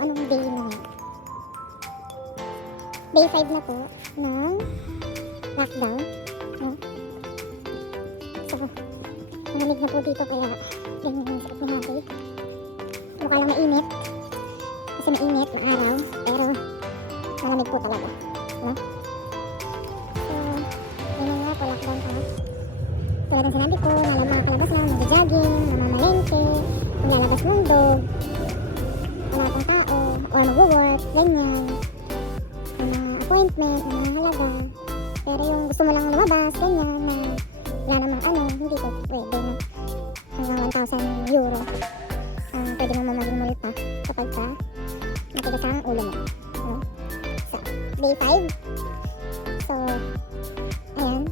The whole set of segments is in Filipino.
anong day na yan? Day 5 na po ng lockdown. No? So, malamig na po dito kaya ganyan yung sakit ni Harry. Mukha lang mainit. Kasi mainit, maaraw. Pero, malamig po talaga. No? So, ganyan nga po, lockdown pa. Tulad ng sinabi ko, mga kalabas na, mag-jogging, namamalengke, maglalabas ng dog, wala pang tao, or mag-work, ganyan. Mga appointment, mga halaga. Pero yung gusto mo lang lumabas, ganyan, na wala namang hindi ko pwede na hanggang 1,000 euro. Pwede mo maging multa kapag ka matigas ang ulo mo. No? So, day 5. So, ayan.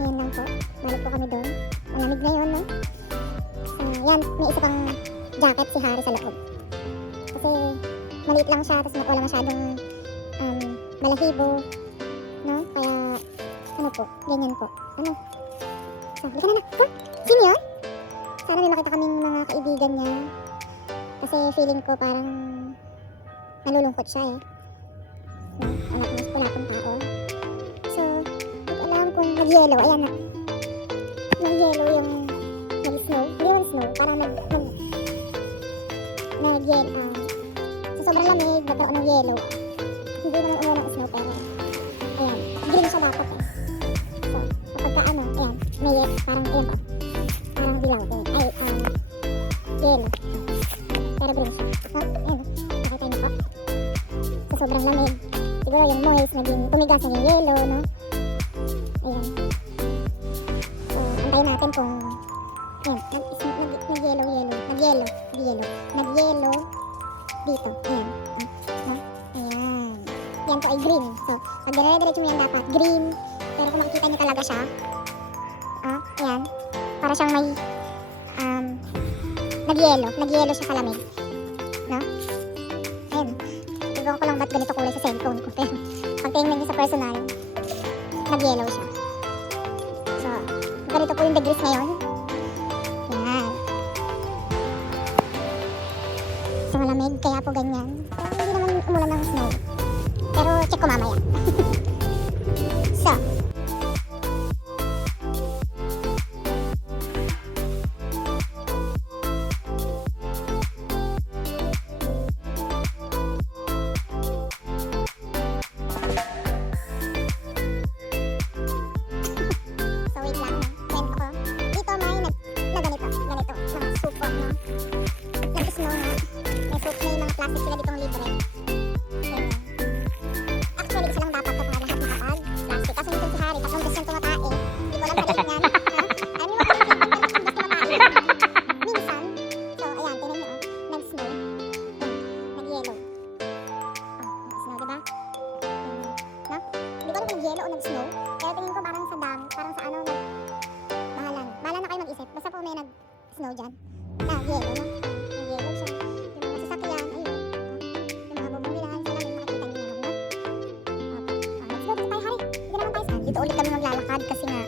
Ayan lang po. Balik po kami doon. Malamig na yun, no? So, yan. May isa pang jacket si Harry sa loob. Kasi, maliit lang siya. Tapos wala masyadong balahibo. No? Kaya, ano po? Ganyan po. Ano? So, halika na na. Huh? Sino yun? Sana may makita kaming mga kaibigan niya. Kasi feeling ko parang nalulungkot siya eh. So, wala pong tao. So, hindi ko alam kung nag-yellow. Ayan na. Nag-yellow yung nag-snow. Hindi yung snow. Parang nag-yellow. So, sobrang lamig. Nagkaroon ng yellow. Hindi naman umuwi ng snow pero ayan. Green siya dapat eh. So, kapag ka ayan. May parang ayan pa. Parang dilaw. Ay, yellow. Pero green siya. Ayan. Nakita niyo po. So, sobrang lamig. Siguro yung moist naging tumigas, naging yellow, no? Ayan. So, antayin natin kung ayan, nag-yellow dito. Ayan. No? Ayan. Yan po ay green. So, pag dire-diretso mo yan dapat green. Pero kung makikita niyo talaga siya, ayan. Para siyang may nag-yellow siya sa lamig. No? Ayan. Siguro ko lang ba't ganito kulay sa cellphone ko. Pero pag tingnan niyo sa personal, nag-yellow siya. So, ganito po yung degrees ngayon. Yan. So, malamig. Kaya po ganyan. So, hindi naman umulan ng snow. Pero check ko mamaya. So, plastic sila ditong libre. Ayan. Actually, isa lang dapat kapag lahat nakapag-plastic. Kasi yung si Harry, tatlong beses yung tumatae. Hindi ko alam sa rin yan. Alam niyo ba kung yung beses tumatae? Minsan. So, ayan, tinan niyo. Nag-snow. Nag-yellow. Nag-snow, diba? No? Hindi ko alam kung nag-yellow o nag-snow. Pero tingin ko parang sa dam, parang sa bahala na. Bahala na kayo mag-isip. Basta po may nag-snow dyan. Yellow, no? Nag-yellow siya. Dito ulit kami maglalakad kasi nga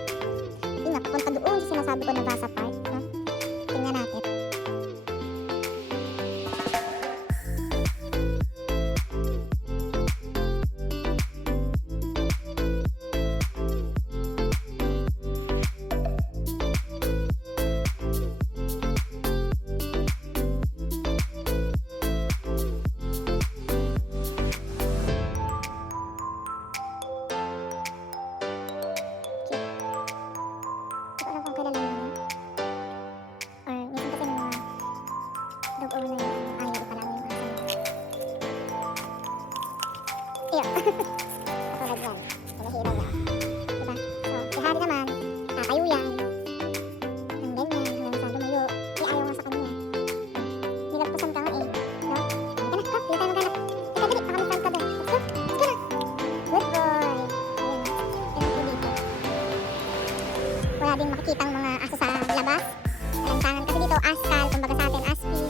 yun nga, papunta doon sa sinasabi ko na Basa Park, no? Tingnan natin. Iyo. Katulad yan. Pinahira niya. Diba? So, si Harry naman, tatayo yan. Ang ganyan, hanggang sa lumayo. Ayaw nga sa kanya. Nilagpasan ka nga eh. No? Halika na, dito tayo maghanap. Teka, dali, nakalisan ka doon. Let's go. Let's go na. Good boy. Ayan. Ayan po dito. Wala din makikita ang mga aso sa labas. Lantangan kasi dito, askal, kumbaga sa atin, aspin.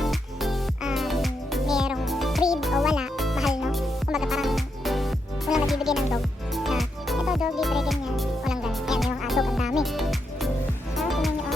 Merong breed o wala. Mahal, no? Kumbaga parang walang nagbibigay ng dog na ito dog libre ganyan, walang ganyan. Ayan yung dog, ang dami. Tingnan nyo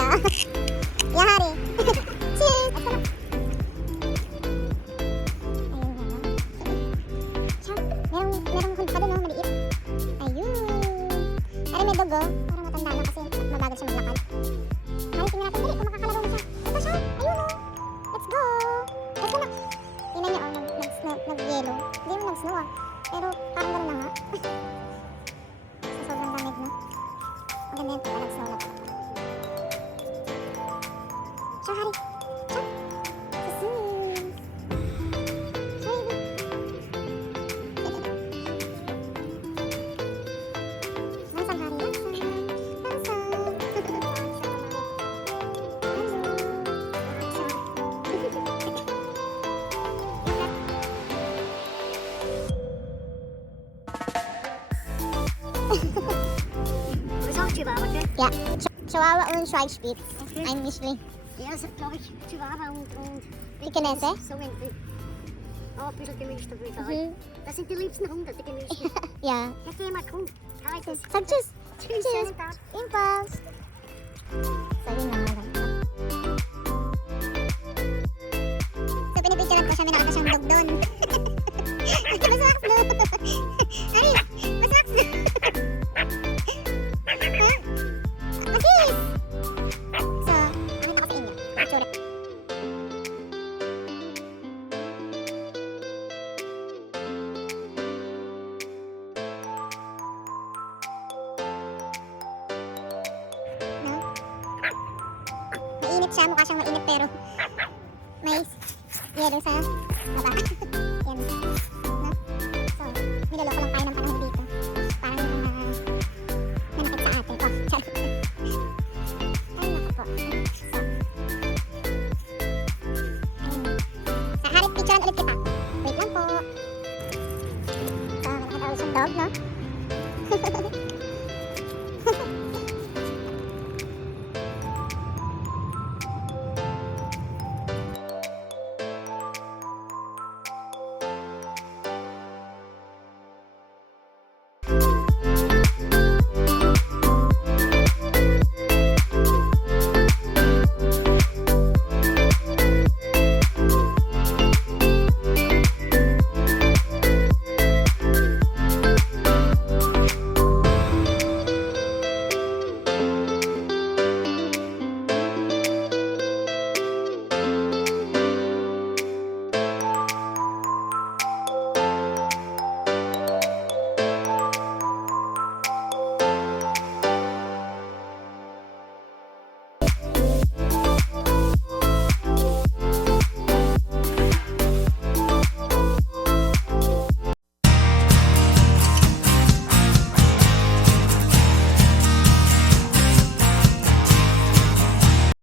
Yeah. Yeah, Hari. Cheers! Ito na. Ayun nga, no? Siya, merong hund pa doon, no? Maliit. Ayun. Hari, may dog, oh. Parang matanda na kasi mabagal siya maglakad. Hari, tingnan natin dali kung makakalaro mo siya. Ito siya. Ayun, oh. Let's go. Let's go na. Tingnan niyo, oh. Nag-yellow. Hindi mo nag-snow, ah. Pero parang gano'n na nga. Sa sobrang lamig, no? Maganda yun pala, nag-snow na pala. Siya, Hari. Siya. Susus. Siya, Ibo. Lansan, Hari. Lansan. Lansan. Was auch Chihuahua, gell? Ja. Chihuahua und Schweizspitz. Ein Mischling. Ja, so, glaube ich, Chihuahua und Pekinese? so ein ein bisschen gemischt, würde ich sagen. Mhm. Das sind die liebsten Hunde, die gemischten. Ja. Ja, geh mal, komm. Halt es. Sag tschüss. Tschüss, Tschüss. schönen Tag. Impulse. So, yun lang maganda. So, pinipicturean ko siya, may nakita siyang dog doon. Maswaks no. Ari, maswaks no. Masis! So, nakita ko sa inyo. Picture. No? Mainit siya, mukha siyang mainit pero may yellow sa baba. Yan. No? So, niloloko lang tayo ng panahon dito. Parang nanakit sa atin. Oh, charot. Ay, naku po. So, ayun. Sa harap picturean ulit kita. Wait lang po. So, nakita ulit siyang dog, no?